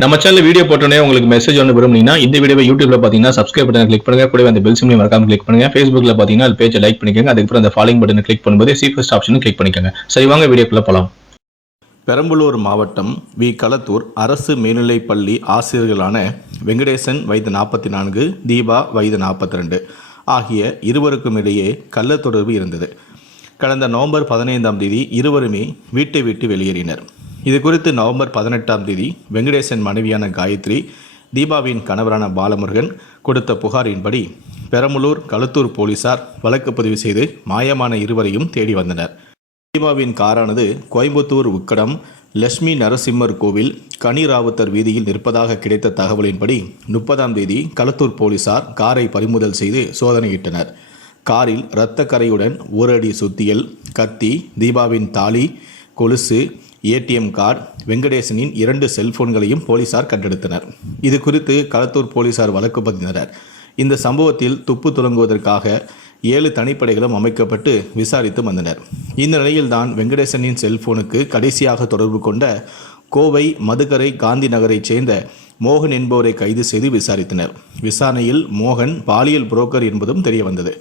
நம்ம channel video போட்டோன்னே உங்களுக்கு மெசேஜ் ஒன்று விரும்புனீங்கன்னா இந்த வீடியோ யூடியூப்ல பார்த்தீங்கன்னா சப்ஸ்கிரைப் பட்டனை கிளிக் பண்ணுங்க. கூட அந்த பெல் சிம்லையும் மறக்காம கிளிக் பண்ணுங்க. ஃபேஸ்புக்ல பார்த்தீங்கன்னா அது பேஜை லைக் பண்ணிக்கோங்க. அதுக்கப்புறம் அந்த ஃபாலோயிங் பட்டனை கிளிக் பண்ணும்போது சீஃபஸ்ட் ஆப்ஷனும் கிளிக் பண்ணிக்கோங்க. சரி வாங்க வீடியோக்குள்ள போலாம். பெரம்பலூர் மாவட்டம் வி. களத்தூர் அரசு மேல்நிலைப் பள்ளி ஆசிரியர்களான வெங்கடேசன் வயது நாற்பத்தி நான்கு தீபா வயது நாற்பத்தி ரெண்டு ஆகிய இருவருக்கும் இடையே கள்ள தொடர்பு இருந்தது. கடந்த நவம்பர் பதினைந்தாம் தேதி இருவருமே வீட்டை விட்டு வெளியேறினர். இது குறித்து நவம்பர் பதினெட்டாம் தேதி வெங்கடேசன் மனைவியான காயத்ரி தீபாவின் கணவரான பாலமுருகன் கொடுத்த புகாரின்படி பெரம்பலூர் களத்தூர் போலீசார் வழக்கு பதிவு செய்து மாயமான இருவரையும் தேடி வந்தனர். தீபாவின் காரானது கோயம்புத்தூர் உக்கடம் லட்சுமி நரசிம்மர் கோவில் கனிராவுத்தர் வீதியில் நிற்பதாக கிடைத்த தகவலின்படி முப்பதாம் தேதி களத்தூர் போலீசார் காரை பறிமுதல் செய்து சோதனையிட்டனர். காரில் இரத்த கரையுடன் ஒரு அடி சுத்தியல் கத்தி தீபாவின் தாலி கொலுசு ஏடிஎம் கார்டு வெங்கடேசனின் இரண்டு செல்போன்களையும் போலீசார் கண்டெடுத்தனர். இது குறித்து களத்தூர் போலீசார் வழக்கு பதிந்தனர். இந்த சம்பவத்தில் துப்பு துலங்குவதற்காக ஏழு தனிப்படைகளும் அமைக்கப்பட்டு விசாரித்து வந்தனர். இந்த நிலையில்தான் வெங்கடேசனின் செல்போனுக்கு கடைசியாக தொடர்பு கொண்ட கோவை மதுக்கரை காந்தி நகரைச் சேர்ந்த மோகன் என்பவரை கைது செய்து விசாரித்தனர். விசாரணையில் மோகன் பாலியல் புரோக்கர் என்பதும் தெரியவந்தது.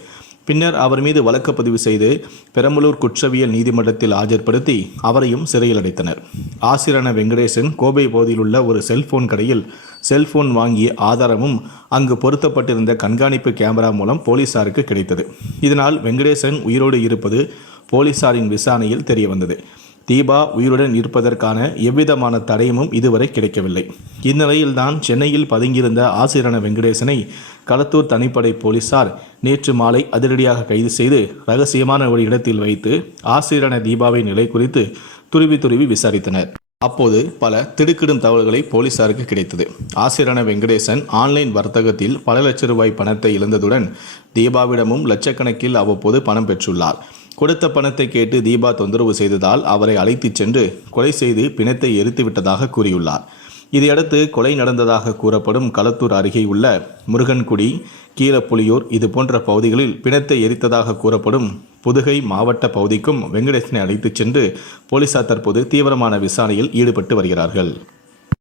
பின்னர் அவர் மீது வழக்கு பதிவு செய்து பெரம்பலூர் குற்றவியல் நீதிமன்றத்தில் ஆஜர்படுத்தி அவரையும் சிறையில் அடைத்தனர். ஆசிரியரான வெங்கடேசன் கோவை பகுதியில் உள்ள ஒரு செல்போன் கடையில் செல்போன் வாங்கிய ஆதாரமும் அங்கு பொருத்தப்பட்டிருந்த கண்காணிப்பு கேமரா மூலம் போலீசாருக்கு கிடைத்தது. இதனால் வெங்கடேசன் உயிரோடு இருப்பது போலீசாரின் விசாரணையில் தெரியவந்தது. தீபா உயிருடன் இருப்பதற்கான எவ்விதமான தடயமும் இதுவரை கிடைக்கவில்லை. இந்நிலையில்தான் சென்னையில் பதுங்கியிருந்த ஆசிரியரான வெங்கடேசனை களத்தூர் தனிப்படை போலீசார் நேற்று மாலை அதிரடியாக கைது செய்து ரகசியமான ஒரு இடத்தில் வைத்து ஆசிரியரான தீபாவின் நிலை குறித்து துருவி துருவி விசாரித்தனர். அப்போது பல திடுக்கிடும் தகவல்களை போலீசாருக்கு கிடைத்தது. ஆசிரியரான வெங்கடேசன் ஆன்லைன் வர்த்தகத்தில் பல லட்ச ரூபாய் பணத்தை இழந்ததுடன் தீபாவிடமும் லட்சக்கணக்கில் அவ்வப்போது பணம் பெற்றுள்ளார். கொடுத்த பணத்தை கேட்டு தீபா தொந்தரவு செய்ததால் அவரை அழைத்துச் சென்று கொலை செய்து பிணத்தை எரித்து விட்டதாக கூறியுள்ளார். இதையடுத்து கொலை நடந்ததாக கூறப்படும் களத்தூர் அருகே உள்ள முருகன்குடி கீரப்புலியூர் இது போன்ற பகுதிகளில் பிணத்தை எரித்ததாக கூறப்படும் புதுகை மாவட்ட பகுதிக்கும் வெங்கடேசனை அழைத்துச் சென்று போலீசார் தற்போது தீவிரமான விசாரணையில் ஈடுபட்டு வருகிறார்கள்.